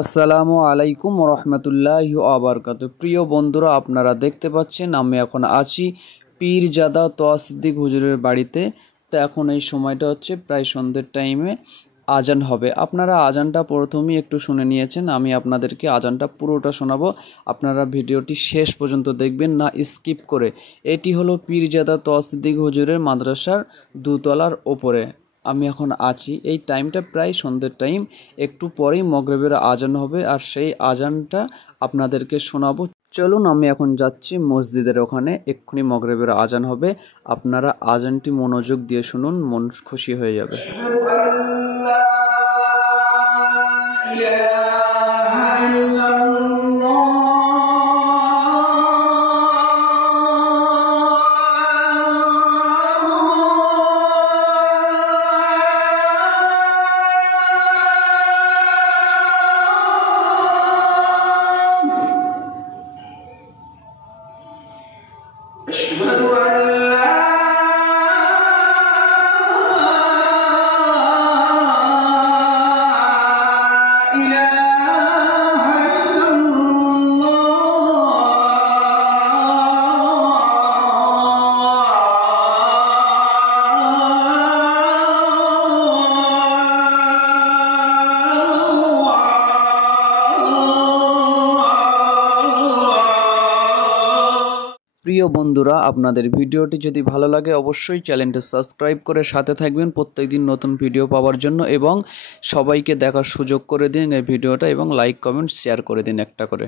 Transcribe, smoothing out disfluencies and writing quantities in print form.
আসসালামু আলাইকুম রহমতুল্লাহি ওয়া বারাকাতুহু। প্রিয় বন্ধুরা, আপনারা দেখতে পাচ্ছেন আমি এখন আছি পীরজাদা তোয়া সিদ্দিক হুজুরের বাড়িতে। তো এখন এই সময়টা হচ্ছে প্রায় সন্ধ্যের টাইমে আজান হবে। আপনারা আজানটা প্রথমেই একটু শুনে নিয়েছেন, আমি আপনাদেরকে আজানটা পুরোটা শোনাবো। আপনারা ভিডিওটি শেষ পর্যন্ত দেখবেন না স্কিপ করে। এটি হলো পীরজাদা তোয়া সিদ্দিক হুজুরের মাদ্রাসার দোতলার ওপরে আমি এখন আছি। এই টাইমটা প্রায় সন্ধ্যের টাইম, একটু পরেই মাগরিবের আজান হবে আর সেই আজানটা আপনাদেরকে শোনাবো। চলুন আমি এখন যাচ্ছি মসজিদের ওখানে, এক্ষুনি মাগরিবের আজান হবে। আপনারা আজানটি মনোযোগ দিয়ে শুনুন, মন খুশি হয়ে যাবে। أشهد أن لا إله إلا প্রিয় বন্ধুরা, আপনাদের ভিডিওটি যদি ভালো লাগে অবশ্যই চ্যানেলটি সাবস্ক্রাইব করে সাথে থাকবেন প্রত্যেকদিন নতুন ভিডিও পাওয়ার জন্য, এবং সবাইকে দেখার সুযোগ করে দিন এই ভিডিওটা, এবং লাইক কমেন্ট শেয়ার করে দিন একটা করে।